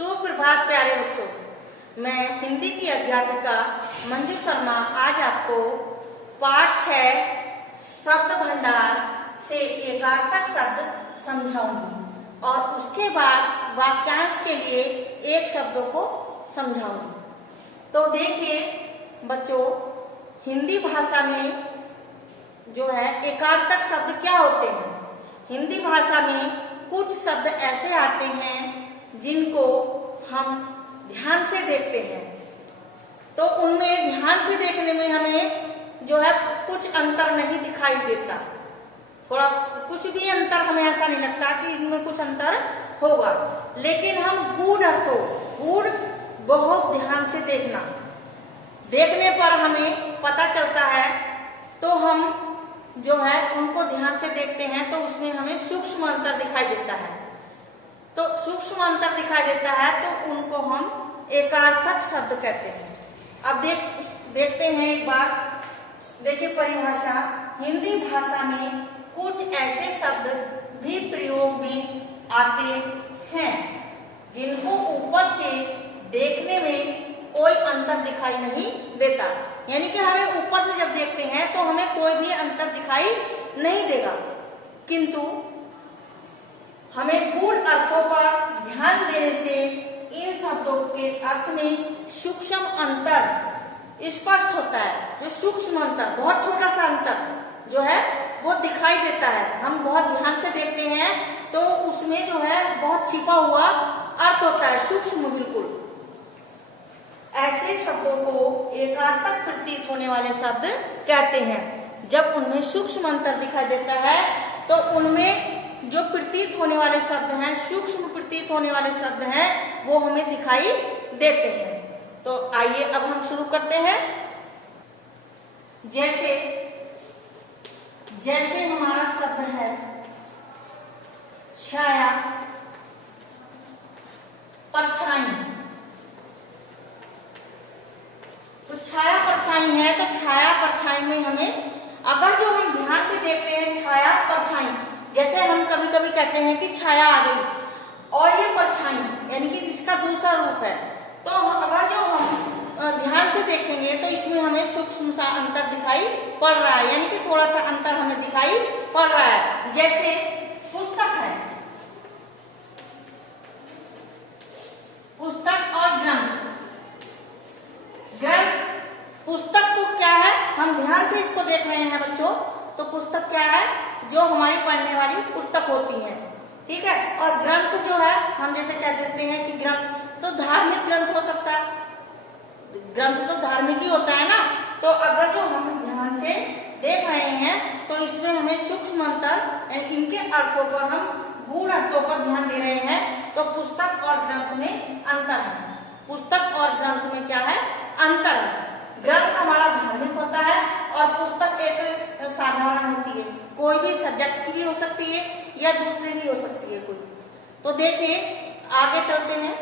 सुप्रभात प्यारे बच्चों, मैं हिंदी की अध्यापिका मंजू शर्मा आज आपको पाठ 6 शब्द भंडार से एकार्थक शब्द समझाऊंगी और उसके बाद वाक्यांश के लिए एक शब्दों को समझाऊंगी। तो देखिए बच्चों, हिंदी भाषा में जो है एकार्थक शब्द क्या होते हैं। हिंदी भाषा में कुछ शब्द ऐसे आते हैं जिनको हम ध्यान से देखते हैं, तो उनमें ध्यान से देखने में हमें जो है कुछ अंतर नहीं दिखाई देता। थोड़ा कुछ भी अंतर हमें ऐसा नहीं लगता कि इनमें कुछ अंतर होगा, लेकिन हम गूढ़ अर्थों गूढ़ बहुत ध्यान से देखने पर हमें पता चलता है, तो हम जो है उनको ध्यान से देखते हैं तो उसमें हमें सूक्ष्म अंतर दिखाई देता है। तो सूक्ष्म अंतर दिखाई देता है तो उनको हम एकार्थक शब्द कहते हैं। अब देखते हैं एक बार, देखिए परिभाषा। हिंदी भाषा में कुछ ऐसे शब्द भी प्रयोग में आते हैं जिनको ऊपर से देखने में कोई अंतर दिखाई नहीं देता, यानी कि हमें ऊपर से जब देखते हैं तो हमें कोई भी अंतर दिखाई नहीं देगा, किंतु हमें गूढ़ अर्थों पर ध्यान देने से इन शब्दों के अर्थ में सूक्ष्म अंतर स्पष्ट होता है। जो सूक्ष्म अंतर, बहुत छोटा सा अंतर जो है वो दिखाई देता है। हम बहुत ध्यान से देखते हैं तो उसमें जो है बहुत छिपा हुआ अर्थ होता है, सूक्ष्म बिल्कुल। ऐसे शब्दों को एकार्थक प्रतीत होने वाले शब्द कहते हैं। जब उनमें सूक्ष्म अंतर दिखाई देता है तो उनमें जो प्रतीत होने वाले शब्द हैं, सूक्ष्म प्रतीत होने वाले शब्द हैं, वो हमें दिखाई देते हैं। तो आइए अब हम शुरू करते हैं। जैसे हमारा शब्द है छाया, परछाई। तो छाया परछाई है, तो छाया परछाई में हमें, अगर जो हम ध्यान से देखते हैं छाया परछाई, जैसे हम कभी कभी कहते हैं कि छाया आ गई और ये परछाई यानी कि इसका दूसरा रूप है, तो अगर जो हम ध्यान से देखेंगे तो इसमें हमें सूक्ष्म सा अंतर दिखाई पड़ रहा है, यानी कि थोड़ा सा अंतर हमें दिखाई पड़ रहा है। जैसे पुस्तक है, पुस्तक और ग्रंथ। पुस्तक तो क्या है, हम ध्यान से इसको देख रहे हैं बच्चों, तो पुस्तक क्या है, जो हमारी पढ़ने वाली पुस्तक होती है, ठीक है। और ग्रंथ जो है, हम जैसे कह देते हैं कि ग्रंथ तो धार्मिक ग्रंथ हो सकता है, ग्रंथ तो धार्मिक ही होता है ना। तो अगर जो हम ध्यान से देख रहे हैं तो इसमें हमें सूक्ष्म अंतर, इनके अर्थों पर हम गूढ़ अर्थों पर ध्यान दे रहे हैं, तो पुस्तक और ग्रंथ में अंतर है। पुस्तक और ग्रंथ में क्या है, अंतर है। ग्रंथ हमारा धार्मिक होता है और पुस्तक एक साधारण होती है, कोई भी सब्जेक्ट की भी हो सकती है या दूसरी भी हो सकती है कोई। तो देखिए आगे चलते हैं।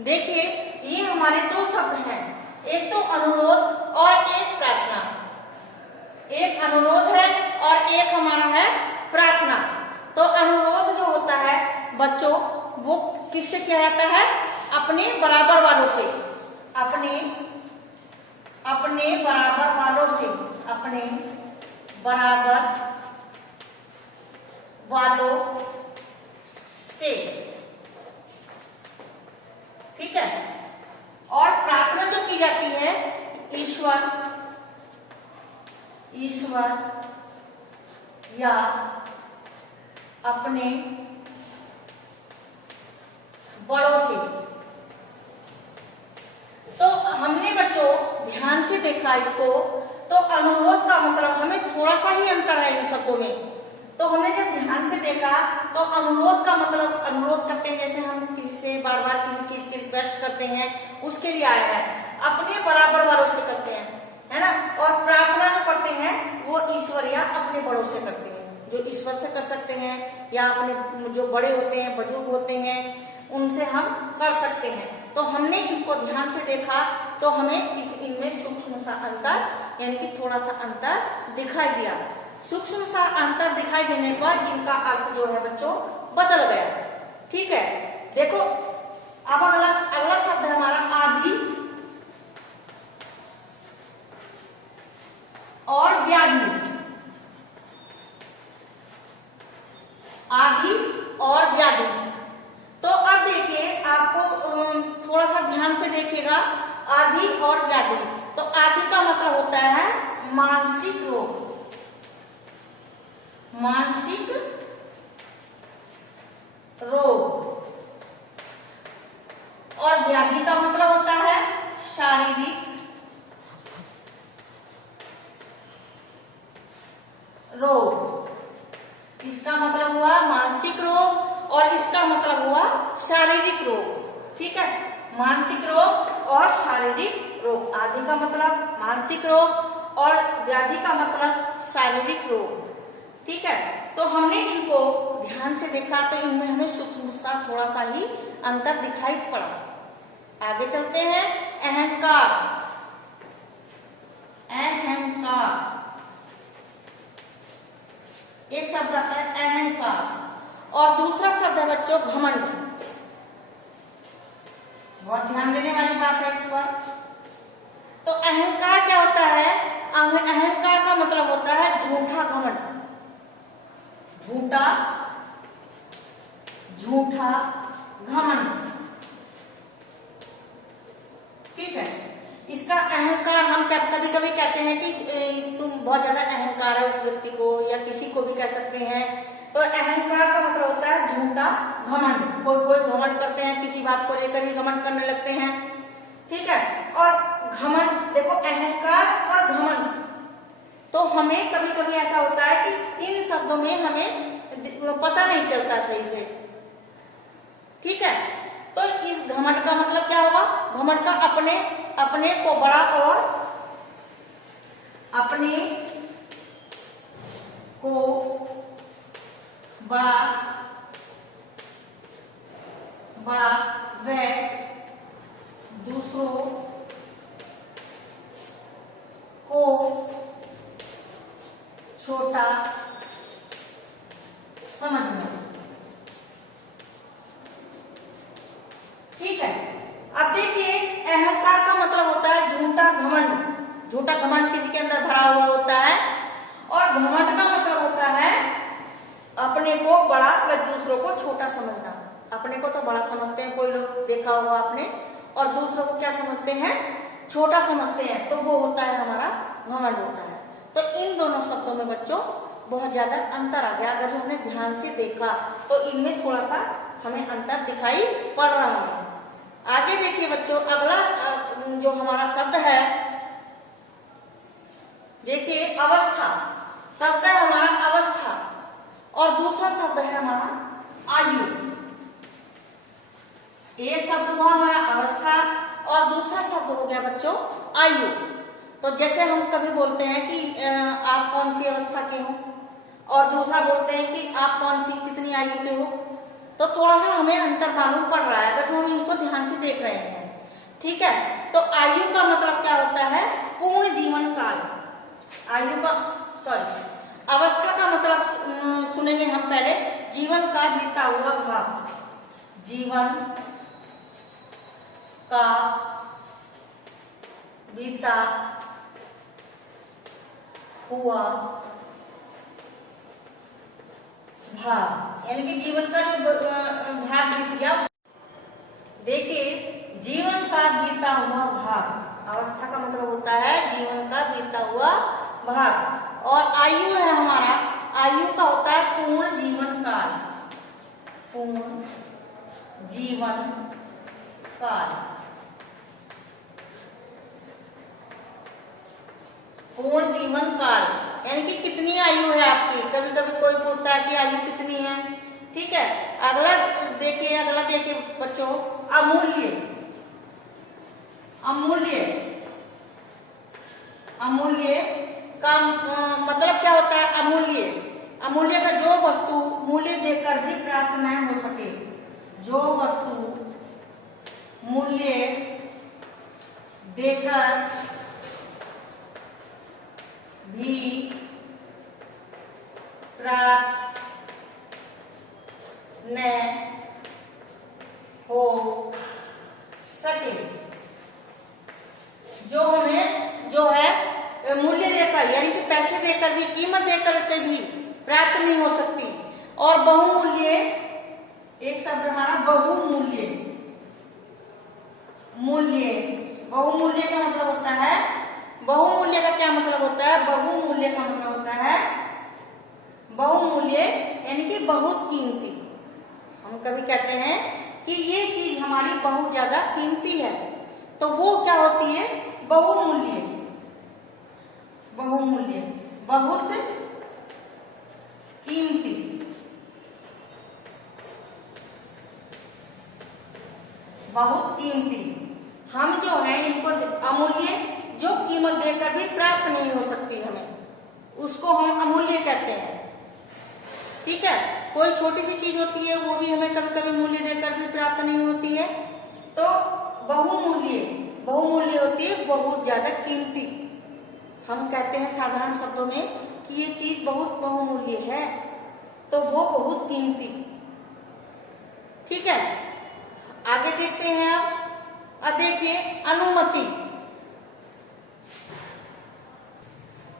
देखिए ये हमारे दो शब्द हैं, एक तो अनुरोध और एक प्रार्थना। एक अनुरोध है और एक हमारा है प्रार्थना। तो अनुरोध जो होता है बच्चों, वो किससे किया जाता है, अपने बराबर वालों से, अपने बराबर वालों से, अपने बराबर वालों से, ठीक है। और प्रार्थना जो की जाती है ईश्वर या अपने बड़ों से। तो हमने बच्चों ध्यान से देखा इसको, तो अनुरोध का मतलब, हमें थोड़ा सा ही अंतर है इन शब्दों में। तो हमने जब ध्यान से देखा तो अनुरोध का मतलब, अनुरोध करते हैं जैसे हम किसी से बार बार किसी चीज की रिक्वेस्ट करते हैं, उसके लिए आया है। अपने बराबर वालों से करते हैं, है ना। और प्रार्थना जो करते हैं वो ईश्वर या अपने बड़ों से करते हैं, जो ईश्वर से कर सकते हैं या अपने जो बड़े होते हैं, बुजुर्ग होते हैं, उनसे हम कर सकते हैं। तो हमने इनको ध्यान से देखा तो हमें इनमें सूक्ष्म सा अंतर, यानी कि थोड़ा सा अंतर दिखाई दिया। सूक्ष्म सा अंतर दिखाई देने पर इनका अर्थ जो है बच्चों बदल गया। ठीक है, देखो अब अगला अगला शब्द है हमारा आदि और व्याधि। आदि और व्याधि। तो अब देखिए, आपको थोड़ा सा ध्यान से देखिएगा, आदि और व्याधि। तो आदि का मतलब होता है मानसिक रोग, मानसिक रोग। और व्याधि का मतलब होता है शारीरिक रोग। इसका मतलब हुआ मानसिक रोग और इसका मतलब हुआ शारीरिक रोग। ठीक है, मानसिक रोग और शारीरिक रोग। आदि का मतलब मानसिक रोग और व्याधि का मतलब शारीरिक रोग। ठीक है, तो हमने इनको ध्यान से देखा तो इनमें हमें सूक्ष्म सा थोड़ा सा ही अंतर दिखाई पड़ा। आगे चलते हैं, अहंकार। अहंकार एक शब्द आता है अहंकार, और दूसरा शब्द है बच्चों घमंड। बहुत ध्यान देने वाली बात है इस पर। तो अहंकार क्या होता है? अहंकार का मतलब होता है झूठा घमंड, झूठा घमंड। ठीक है, इसका अहंकार हम कभी कभी कहते हैं कि तुम बहुत ज्यादा अहंकार है उस व्यक्ति को, या किसी को भी कह सकते हैं। तो अहंकार का मतलब होता है झूठा घमंड। कोई घमंड करते हैं, किसी बात को लेकर ही घमंड करने लगते हैं। ठीक है, और घमंड देखो, अहंकार और घमंड, तो हमें कभी कभी ऐसा होता है कि इन शब्दों में हमें पता नहीं चलता सही से। ठीक है, तो इस घमंड का मतलब क्या होगा? घमंड का अपने को बड़ा और अपने को बड़ा व दूसरों को छोटा समझना। ठीक है, अब देखिए, अहंकार का मतलब होता है झूठा घमंड। झूठा घमंड किसी के अंदर भरा हुआ होता है। और घमंड का मतलब होता है अपने को बड़ा व दूसरों को छोटा समझना। अपने को तो बड़ा समझते हैं, कोई लोग देखा होगा आपने, और दूसरों को क्या समझते हैं? छोटा समझते हैं। तो वो होता है हमारा घमंड होता है। तो इन दोनों शब्दों में बच्चों बहुत ज्यादा अंतर आ गया। अगर जो हमने ध्यान से देखा तो इनमें थोड़ा सा हमें अंतर दिखाई पड़ रहा है। आगे देखिए बच्चों, अगला जो हमारा शब्द है, देखिए अवस्था। शब्द है हमारा अवस्था, और दूसरा शब्द है हमारा आयु। एक शब्द हुआ हमारा अवस्था और दूसरा शब्द हो गया बच्चों आयु। तो जैसे हम कभी बोलते हैं कि आप कौन सी अवस्था के हो, और दूसरा बोलते हैं कि आप कौन सी कितनी आयु के हो, तो थोड़ा सा हमें अंतर मालूम पड़ रहा है अगर हम इनको ध्यान से देख रहे हैं। ठीक है, तो आयु का मतलब क्या होता है? पूर्ण जीवन काल। आयु का अवस्था का मतलब सुनेंगे हम पहले, जीवन का बीता हुआ भाग। जीवन का बीता हुआ भाग, यानी कि जीवन का जो भाग बीत गया। देखिए, जीवन का बीता हुआ भाग, अवस्था का मतलब होता है जीवन का बीता हुआ भाग। और आयु है हमारा, आयु का होता है पूर्ण जीवन काल। पूर्ण जीवन काल। पूर्ण जीवन काल यानी कि कितनी आयु है आपकी। कभी कभी कोई पूछता है कि आयु कितनी है। ठीक है, अगला देखिए बच्चों, अमूल्य। अमूल्य अमूल्य का मतलब क्या होता है? अमूल्य, अमूल्य का जो वस्तु मूल्य देकर भी प्राप्त न हो सके, जो वस्तु मूल्य देकर भी प्राप्त न नहीं हो सकती। और बहुमूल्य, एक शब्द हमारा बहुमूल्य, मूल्य, बहुमूल्य का मतलब होता है, बहुमूल्य का क्या मतलब होता है, बहुमूल्य का मतलब होता है, बहुमूल्य यानी कि बहुत कीमती। हम कभी कहते हैं कि ये चीज हमारी बहुत ज्यादा कीमती है, तो वो क्या होती है, बहुमूल्य, बहुमूल्य, बहुत कीमती। बहुत कीमती, हम जो है इनको अमूल्य, जो कीमत देकर भी प्राप्त नहीं हो सकती हमें, उसको हम अमूल्य कहते हैं। ठीक है, कोई छोटी सी चीज होती है वो भी हमें कभी कभी मूल्य देकर भी प्राप्त नहीं होती है। तो बहुमूल्य, बहुमूल्य होती है बहुत ज्यादा कीमती। हम कहते हैं साधारण शब्दों में कि ये चीज बहुत बहुमूल्य है, तो वो बहुत कीमती। ठीक है, आगे देखते हैं। अब देखिए अनुमति।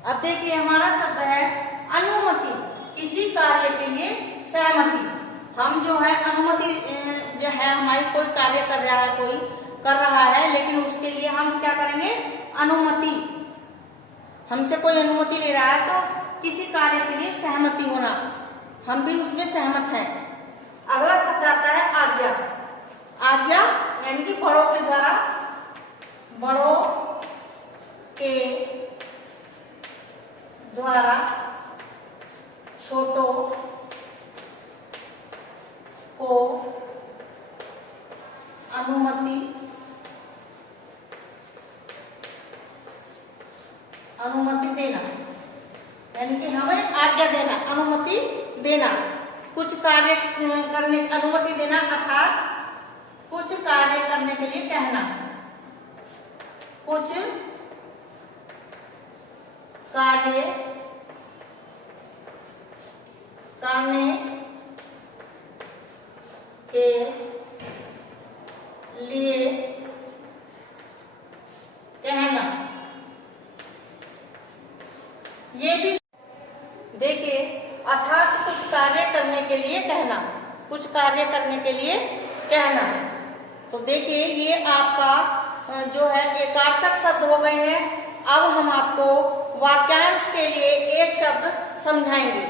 अब देखिए हमारा शब्द है अनुमति, किसी कार्य के लिए सहमति। हम जो है अनुमति जो है, हमारी कोई कार्य कर रहा है, कोई कर रहा है, लेकिन उसके लिए हम क्या करेंगे, अनुमति। हमसे कोई अनुमति ले रहा है तो किसी कार्य के लिए सहमति होना, हम भी उसमें सहमत हैं। अगला शब्द आता है आज्ञा। आज्ञा यानी कि बड़ों के द्वारा, बड़ों के द्वारा छोटों को अनुमति, अनुमति देना, यानी कि हमें आज्ञा देना, अनुमति देना, कुछ कार्य करने की अनुमति देना, अर्थात कुछ कार्य करने के लिए कहना, कुछ कार्य करने के लिए कहना। ये भी देखिए, अर्थात कुछ कार्य करने के लिए कहना, कुछ कार्य करने के लिए कहना। तो देखिए ये आपका जो है एकार्थक शब्द हो गए हैं। अब हम आपको वाक्यांश के लिए एक शब्द समझाएंगे,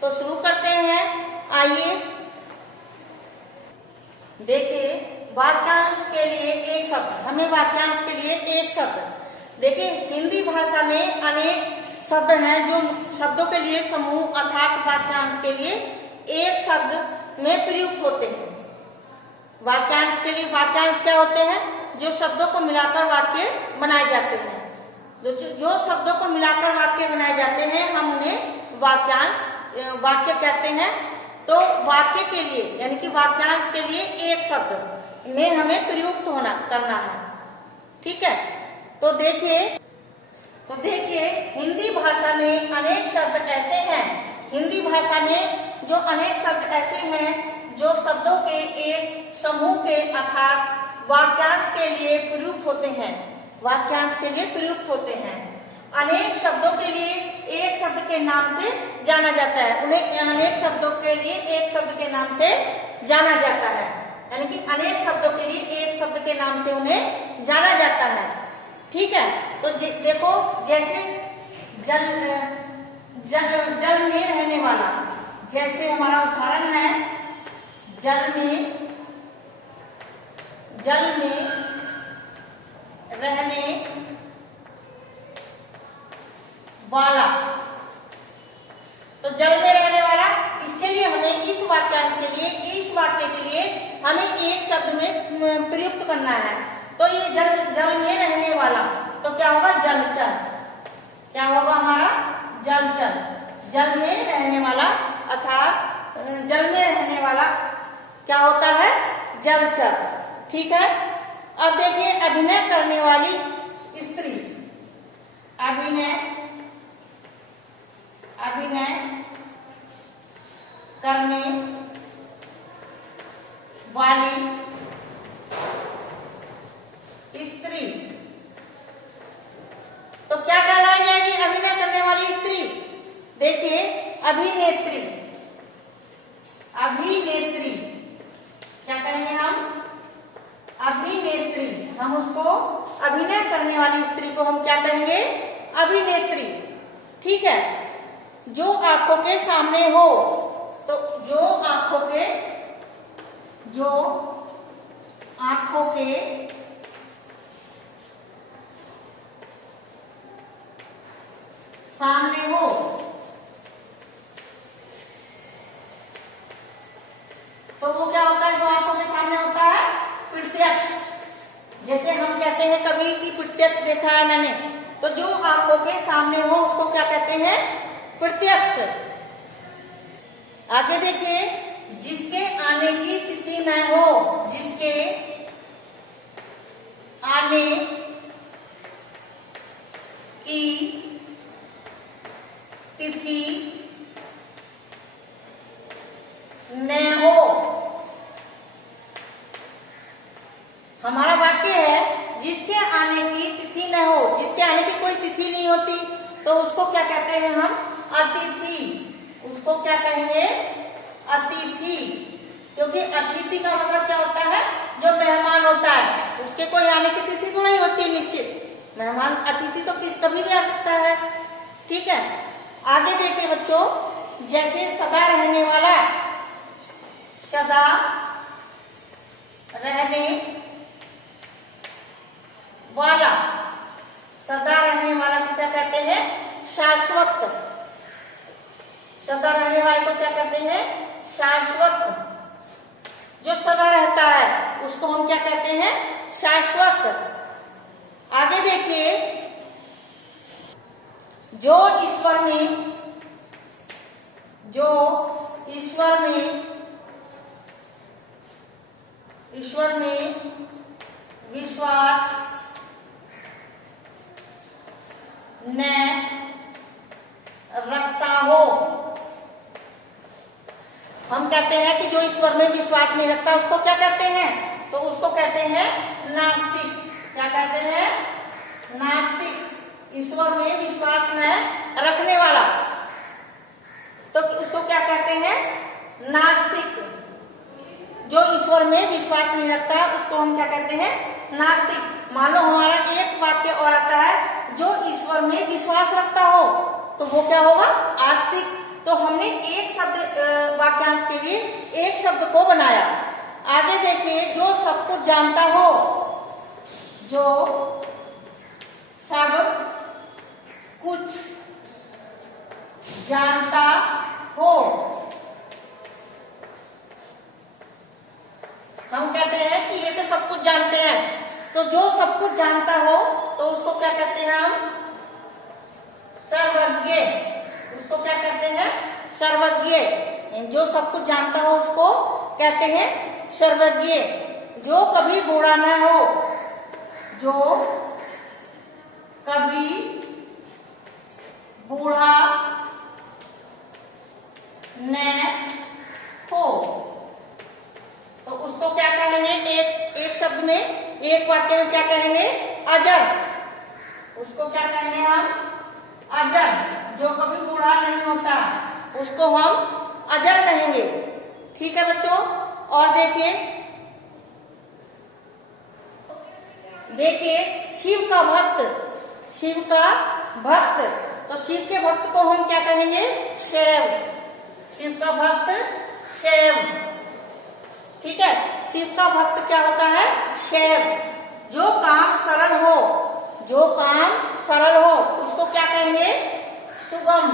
तो शुरू करते हैं। आइए देखिए, वाक्यांश के लिए एक शब्द, हमें वाक्यांश के लिए एक शब्द। देखिए हिंदी भाषा में अनेक शब्द हैं जो शब्दों के लिए समूह अर्थात वाक्यांश के लिए एक शब्द में प्रयुक्त होते हैं। वाक्यांश के लिए, वाक्यांश क्या होते हैं, जो शब्दों को मिलाकर वाक्य बनाए जाते हैं। जो शब्दों को मिलाकर वाक्य बनाए जाते हैं हम उन्हें वाक्यांश, वाक्य कहते हैं। तो वाक्य के लिए यानी कि वाक्यांश के लिए एक शब्द में हमें प्रयुक्त होना करना है। ठीक है, तो देखिए हिंदी भाषा में अनेक शब्द ऐसे हैं, हिंदी भाषा में जो अनेक शब्द ऐसे हैं जो शब्दों के एक समूह के अर्थात वाक्यांश के लिए प्रयुक्त होते हैं, वाक्यांश के लिए प्रयुक्त होते हैं। अनेक शब्दों के लिए एक शब्द के नाम से जाना जाता है, उन्हें अनेक शब्दों के लिए एक शब्द के नाम से जाना जाता है, यानी कि अनेक शब्दों के लिए एक शब्द के नाम से उन्हें जाना जाता है। ठीक है, तो देखो जैसे जल में रहने वाला, जैसे हमारा उदाहरण है जल में रहने वाला। तो जल में रहने वाला, इसके लिए हमें इस वाक्यांश के लिए, इस वाक्य के लिए हमें एक शब्द में प्रयुक्त करना है। तो ये जल में रहने वाला, तो क्या होगा, जलचर। क्या होगा हमारा, जलचर। जल में रहने वाला अर्थात जल में रहने वाला क्या होता है, जलचर। ठीक है, अब देखिए अभिनय करने वाली स्त्री। अभिनय करने वाली स्त्री, तो क्या कहलाई जाएगी, अभिनय करने वाली स्त्री। देखिए अभिनेत्री, अभिनेत्री क्या कहेंगे हम? अभिनेत्री। हम उसको अभिनय करने वाली स्त्री को हम क्या कहेंगे? अभिनेत्री। ठीक है। जो आंखों के सामने हो, तो जो आंखों के सामने हो, तो वो क्या होता है? जो आंखों के सामने होता है प्रत्यक्ष। जैसे हम कहते हैं कभी कि प्रत्यक्ष देखा है मैंने, तो जो आंखों के सामने हो उसको क्या कहते हैं? प्रत्यक्ष। आगे देखिए, जिसके आने की तिथि न हो, जिसके आने की तिथि न हो। हमारा वाक्य है जिसके आने की तिथि न हो, जिसके आने की कोई तिथि नहीं होती, तो उसको क्या कहते हैं हम? अतिथि। उसको क्या कहेंगे? अतिथि। क्योंकि अतिथि का मतलब क्या होता है? जो मेहमान होता है, उसके कोई आने की तिथि तो नहीं होती निश्चित। मेहमान अतिथि तो कभी भी आ सकता है। ठीक है। आगे देखिए बच्चों, जैसे सदा रहने वाला, सदा रहने वाला, सदा रहने वाला को क्या कहते हैं? शाश्वत। सदा रहने वाले को क्या कहते हैं? शाश्वत। जो सदा रहता है उसको हम क्या कहते हैं? शाश्वत। आगे देखिए, जो ईश्वर में विश्वास न रखता हो। हम कहते हैं कि जो ईश्वर में विश्वास नहीं रखता उसको क्या कहते हैं? तो उसको कहते हैं नास्तिक। क्या कहते हैं? नास्तिक। ईश्वर में विश्वास न रखने वाला, तो उसको क्या कहते हैं? नास्तिक। जो ईश्वर में विश्वास नहीं रखता उसको हम क्या कहते हैं? नास्तिक। मान लो हमारा एक वाक्य और आता है, जो ईश्वर में विश्वास रखता हो, तो वो क्या होगा? आस्तिक। तो हमने एक शब्द वाक्यांश के लिए एक शब्द को बनाया। आगे देखिए, जो सब कुछ जानता हो, जो सब कुछ जानता हो। हम कहते हैं कि ये तो सब कुछ जानते हैं, तो जो सब कुछ जानता हो तो उसको क्या कहते हैं हम? सर्वज्ञ। उसको क्या कहते हैं? सर्वज्ञ। जो सब कुछ जानता हो उसको कहते हैं सर्वज्ञ। जो कभी बूढ़ा न हो, जो कभी बूढ़ा न हो, तो उसको क्या कहेंगे? एक शब्द में, एक वाक्य में क्या कहेंगे? अजर। उसको क्या कहेंगे हम? अजर। जो कभी बूढ़ा नहीं होता उसको हम अजर कहेंगे। ठीक है बच्चों। और देखिए शिव का भक्त, शिव का भक्त, तो शिव के भक्त को हम क्या कहेंगे? शैव। शिव का भक्त शैव। ठीक है। शिव का भक्त क्या होता है? शैव। जो काम सरल हो, जो काम सरल हो उसको क्या कहेंगे? सुगम।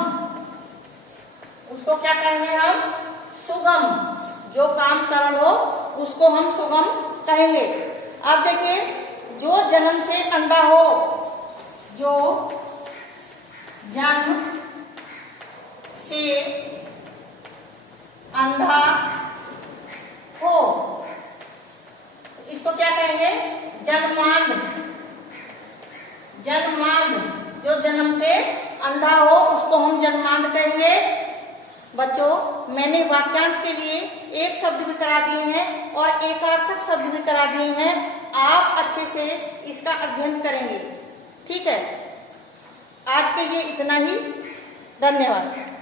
उसको क्या कहेंगे हम? सुगम। जो काम सरल हो उसको हम सुगम कहेंगे। अब देखिए, जो जन्म से अंधा हो, जो जन्म से अंधा हो, इसको क्या कहेंगे? जन्मांध। जन्मांध। जो जन्म से अंधा हो उसको हम जन्मांध कहेंगे। बच्चों, मैंने वाक्यांश के लिए एक शब्द भी करा दिए हैं और एकार्थक शब्द भी करा दिए हैं। आप अच्छे से इसका अध्ययन करेंगे। ठीक है। आज के लिए इतना ही। धन्यवाद।